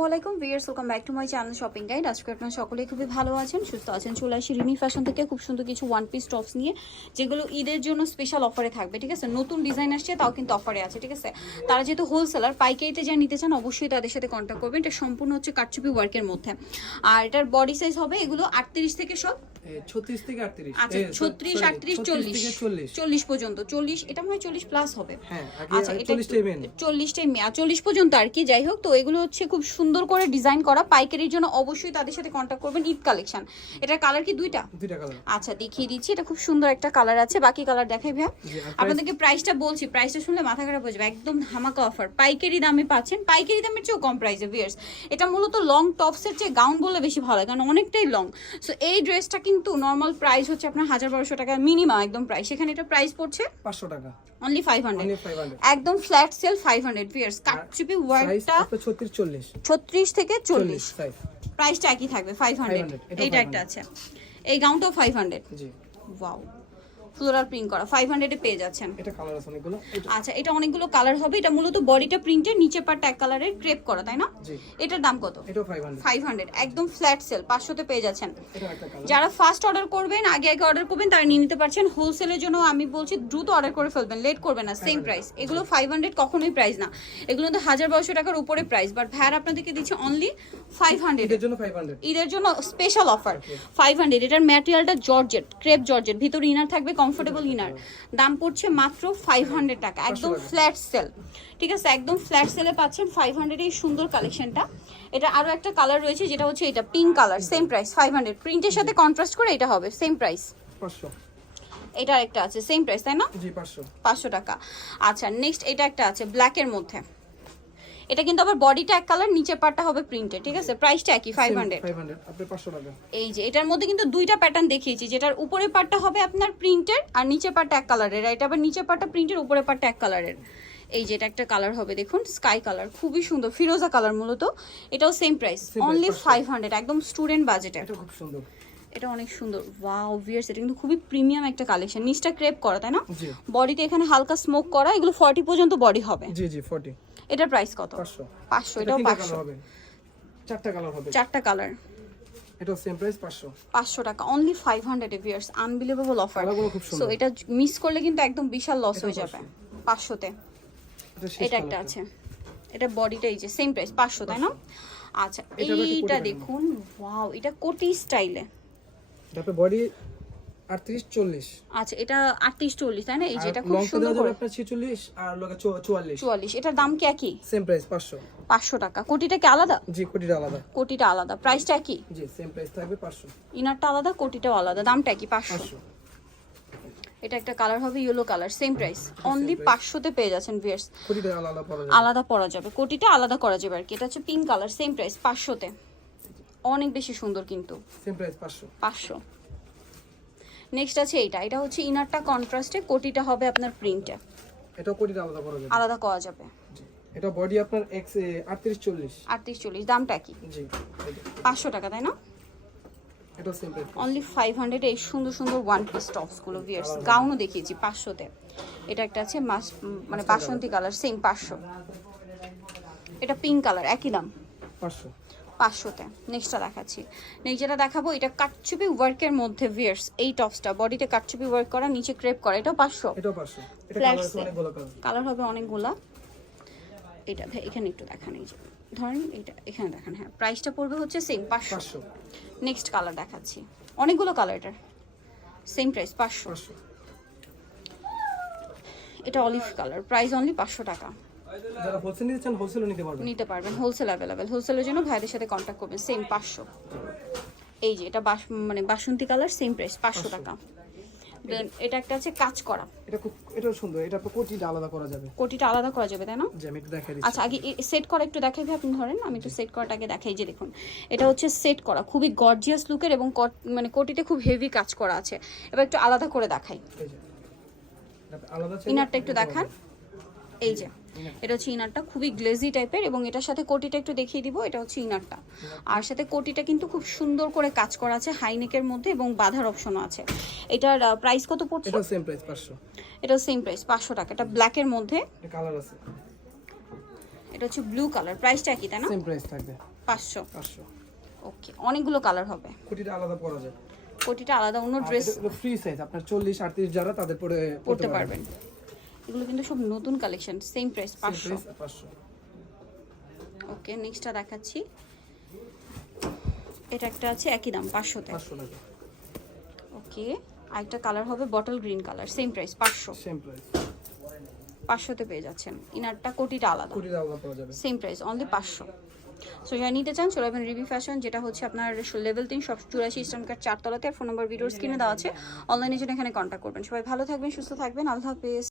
ওয়ালাইকুম viewers welcome back to my channel shopping guide আজকে আপনারা সকলে খুবই ভালো আছেন, সুস্থ আছেন, চলে আসি রিমি ফ্যাশন থেকে খুব সুন্দর কিছু ওয়ান পিস টপস নিয়ে, যেগুলো ঈদের জন্য স্পেশাল অফারে থাকবে, ঠিক আছে? নতুন ডিজাইন আসছে, তাও কিন্তু অফারে আছে, ঠিক আছে? তারা যেহেতু হোলসেলার পাইকারিতে যা নিতে চান, অবশ্যই তাদের সাথে কন্ট্যাক্ট করবেন। এটা সম্পূর্ণ হচ্ছে কাটচুপি ওয়ার্কের মধ্যে। আর এটার বডি সাইজ হবে এগুলো আটত্রিশ থেকে সব ছত্রিশ থেকে আটত্রিশ। আচ্ছা ছত্রিশ আটত্রিশ চল্লিশ। চল্লিশ। পর্যন্ত। চল্লিশ এটা মনে হয় চল্লিশ প্লাস হবে। হ্যাঁ আচ্ছা আগে এটা চল্লিশটাই চল্লিশটাই মেয়া চল্লিশ পর্যন্ত আর কি যাই হোক। তো এগুলো হচ্ছে খুব সুন্দর করে ডিজাইন করা। পাইকারির জন্য অবশ্যই তাদের সাথে কন্ট্যাক্ট করবেন। ঈদ কালেকশন এটার কালার কি দুইটা? দুইটা কালার আচ্ছা দেখিয়ে দিচ্ছি। এটা খুব সুন্দর একটা কালার আছে। বাকি কালার দেখাই ভাইয়া। আপনাদেরকে প্রাইসটা বলছি। প্রাইসটা শুনলে মাথা খারাপ হয়ে যাবে। একদম ধামাকা অফার পাইকারি দামে পাচ্ছেন। পাইকারি দামের চেয়েও কম প্রাইসে ভিয়ার্স এটা মূলত লং টপসের চেয়ে গাউন বললে বেশি ভালো কারণ অনেকটাই লং সো এই ড্রেসটা কিন্তু নর্মাল প্রাইস হচ্ছে আপনার হাজার বারোশো টাকা মিনিমাম একদম প্রাইস সেখানে এটা প্রাইস পড়ছে পাঁচশো টাকা। অনলি ফাইভ হান্ড্রেড একদম flat sale five hundred viewers কাটচুপি ওয়ার্কটা ছত্রিশ চল্লিশ। ছত্রিশ থেকে চল্লিশ। প্রাইসটা একই থাকবে ফাইভ হান্ড্রেড 500, এইটা একটা আছে। এই গাউনটাও ফাইভ হান্ড্রেড জি। ওয়াও ফ্লোরাল প্রিন্ট করা ফাইভ হান্ড্রেডে পেয়ে যাচ্ছেন। এটা কালার আছে অনেকগুলো। আচ্ছা এটা অনেকগুলো কালার হবে এটা মূলত বডিটা প্রিন্টের নিচে পাটটা এক কালারের ক্রেপ করা তাই না? জি। এটার দাম কত? এটাও ফাইভ হান্ড্রেড একদম ফ্ল্যাট সেল পাঁচশোতে পেয়ে যাচ্ছেন। এটা যারা ফার্স্ট অর্ডার করবেন আগে আগে অর্ডার করবেন তারা নিয়ে নিতে পারছেন। হোলসেলের জন্য আমি বলছি দ্রুত অর্ডার করে ফেলবেন লেট করবেন না সেম প্রাইস এগুলো ফাইভ হান্ড্রেড কখনোই প্রাইস না। এগুলো তো হাজার বারোশো টাকার উপরে প্রাইস বাট ভ্যার আপনাদেরকে দিচ্ছে অনলি ফাইভ হান্ড্রেড এটার জন্য ফাইভ হান্ড্রেড ঈদের জন্য স্পেশাল অফার ফাইভ হান্ড্রেড এটার ম্যাটেরিয়ালটা জর্জেট ক্রেপ জর্জেট ভিতরে ইনার থাকবে কমফোর্টেবল ইনার দাম পড়ছে মাত্র ফাইভ হান্ড্রেড টাকা একদম ফ্ল্যাট সেল ঠিক আছে একদম ফ্ল্যাট সেলে পাচ্ছেন ফাইভ হান্ড্রেড এই সুন্দর কালেকশনটা এটা আরও একটা কালার রয়েছে যেটা হচ্ছে এটা pink colour same price five hundred প্রিন্টের সাথে কন্ট্রাস্ট করে এটা হবে সেম প্রাইস পাঁচশো। এটা একটা আছে সেম প্রাইস তাই না? পাঁচশো। টাকা। আচ্ছা নেক্সট এটা একটা আছে ব্ল্যাকের মধ্যে। এটা কিন্তু আবার বডিটা এক কালার নিচের পার্টটা হবে প্রিন্টেড ঠিক আছে? প্রাইসটা একই ফাইভ হান্ড্রেড এই যে এটার মধ্যে কিন্তু দুইটা প্যাটার্ন দেখিয়েছি যেটার উপরের পার্টটা হবে আপনার প্রিন্টের আর নিচের পার্টটা এক কালারের এটা আবার নিচের পার্টটা প্রিন্টের উপরের পার্টটা এক কালারের এই যে এটা একটা কালার হবে দেখুন স্কাই কালার খুবই সুন্দর ফিরোজা কালার মূলত। এটাও same price only 500 five hundred একদম স্টুডেন্ট বাজেটে এটা খুব সুন্দর। এটা অনেক সুন্দর ওয়াও ভিয়ার্স এটা কিন্তু খুবই প্রিমিয়াম একটা কালেকশন নিচটা ক্রেপ করা তাই না? বডিতে এখানে হালকা স্মোক করা এগুলো ফর্টি পর্যন্ত বডি হবে। জি জি ফর্টি এটার প্রাইস কত? পাঁচশো। পাঁচশো এটা এটাও তিনটা পাঁচশো। কালার হবে। চারটা কালার হবে। চারটা কালার এটাও সেম প্রাইস পাঁচশো। পাঁচশো টাকা। Only five hundred viewers unbelievable offer so এটা মিস করলে কিন্তু একদম বিশাল লস হয়ে যাবে। পাঁচশোতে। এটা শেষ এটা একটা আছে। এটা বডিটা এই যে সেম প্রাইস পাঁচশো তাই না? আচ্ছা এটা এইটা দেখুন। ওয়াও এটা কোটি স্টাইলে তারপরে বডি আচ্ছা এটা আটত্রিশ চল্লিশ তাই না? এই যে আর এটা খুব সুন্দর করে আপনার ছেচল্লিশ আর লগে চুয়াল্লিশ। চুয়াল্লিশ এটার দাম কি একই? সেম প্রাইস টাকা। কোটিটা কি আলাদা? জি কোটিটা আলাদা। কোটিটা আলাদা। প্রাইসটা কি? জি সেম প্রাইস থাকবে পাঁচশো। ইনারটা আলাদা কোটিটাও আলাদা। দামটা কি? এটা একটা কালার হবে yellow colour same price only. পাঁচশোতে পেয়ে যাচ্ছেন ভিয়ার্স আলাদা পরা যাবে। কোটিটা আলাদা করা যাবে আর কি। এটা হচ্ছে পিঙ্ক কালার সেম প্রাইস পাঁচশোতে। অনেক বেশি সুন্দর কিন্তু। সেম প্রাইস পাঁচশো। পাঁচশো। নেক্সট আছে এইটা। এটা হচ্ছে ইনারটা কন্ট্রাস্টে কোটিটা হবে আপনার প্রিন্টে এটাও কোটিটা আলাদা পড়া যাবে। আলাদা করা যাবে। এটা বডি আপনার এক্স আটত্রিশ চল্লিশ। আটত্রিশ চল্লিশ দামটা কি? জি। পাঁচশো টাকা তাই না? এটাও same price only five hundred এই সুন্দর সুন্দর ওয়ান পিস টপসগুলো ভিয়ার্স গাউনও দেখিয়েছি পাঁচশোতে। এটা একটা আছে মাস মানে বাসন্তী কালার সেম পাঁচশো। এটা পিঙ্ক কালার একই দাম। পাঁচশো। পাঁচশোতে। নেক্সটটা দেখাচ্ছি। নেক্সট যেটা দেখাবো এটা কাটচুপি ওয়ার্কের মধ্যে ভিয়ার্স এই টপসটা বডিতে কাটচুপি ওয়ার্ক করা নিচে ক্রেপ করা এটাও পাঁচশো। কালার হবে অনেকগুলা এটা এখানে একটু দেখান এই যে। ধরেন এটা এখানে দেখান হ্যাঁ। প্রাইসটা পড়বে হচ্ছে সেম পাঁচশো। নেক্সট কালার দেখাচ্ছি। অনেকগুলো কালার এটার। সেম প্রাইস পাঁচশো। এটা অলিভ কালার প্রাইস অনলি পাঁচশো টাকা। যারা হোলসেল নিতে চান হোলসেলও নিতে পারবেন। নিতে পারবেন হোলসেল অ্যাভেলেবেল হোলসেলের জন্য ভাইদের সাথে কন্ট্যাক্ট করবেন সেম পাঁচশো। এই যে এটা বাস মানে বাসন্তী কালার সেম প্রাইস পাঁচশো টাকা। দেন এটা একটা আছে কাজ করা। এটা খুব এটাও সুন্দর। এটা আপনার কোটিটা আলাদা করা যাবে। কোটিটা আলাদা করা যাবে তাই না? যে আমি একটু দেখাই দিচ্ছি। আচ্ছা আগে সেট করা একটু দেখাইবে আপনি ধরেন আমি একটু সেট করাটাকে দেখাই যে দেখুন। এটা হচ্ছে সেট করা খুবই গর্জিয়াস লুকের এবং কট- মানে কোটিতে খুব হেভি কাজ করা আছে। এবার একটু আলাদা করে দেখাই। আলাদা ইনারটা একটু দেখান। এই যে এটা হচ্ছে ইনারটা খুবই গ্লেজি টাইপের এবং এটার সাথে কোটিটা একটু দেখিয়ে দিব এটা হচ্ছে ইনারটা। আর সাথে কোটিটা কিন্তু খুব সুন্দর করে কাজ করা আছে হাইনেকের মধ্যে এবং বাঁধার অপশনও আছে। এটার প্রাইস কত পড়ছে? এটাও সেম প্রাইস পাঁচশো। এটা সেম প্রাইস পাঁচশো টাকা। এটা ব্ল্যাকের মধ্যে। এটা কালার আছে। এটা হচ্ছে ব্লু কালার প্রাইসটা কি তাই না? সেম প্রাইস থাকবে। পাঁচশো। পাঁচশো। ওকে অনেকগুলো কালার হবে। কোটিটা আলাদা পরা যাবে কোটিটা আলাদা অন্য ড্রেস ফ্রি সাইজ আপনার চল্লিশ আটত্রিশ যারা তাদের পরে পড়তে পারবেন। এগুলো কিন্তু সব নতুন কালেকশন সেম প্রাইস পাঁচশো। ওকে নেক্সটটা দেখাচ্ছি। এটা একটা আছে একই দাম পাঁচশোতে। ওকে আরেকটা কালার হবে bottle green colour same price পাঁচশো। সেম প্রাইস পাঁচশোতে পেয়ে যাচ্ছেন। ইনারটা কোটিটা আলাদা। কোটিটা আলাদা পাওয়া সেম প্রাইস অনলি পাঁচশো। সো যারা নিতে চান চলে যাবেন রিভি ফ্যাশন যেটা হচ্ছে আপনার লেভেল তিন সব চুরাশি ইস্টার্ন কার্ড চারতলাতে। আর ফোন নম্বর ভিডিওর স্ক্রিনে দেওয়া আছে। অনলাইনের জন্য এখানে কন্ট্যাক্ট করবেন। সবাই ভালো থাকবেন সুস্থ থাকবেন। আল্লাহ হাফেজ।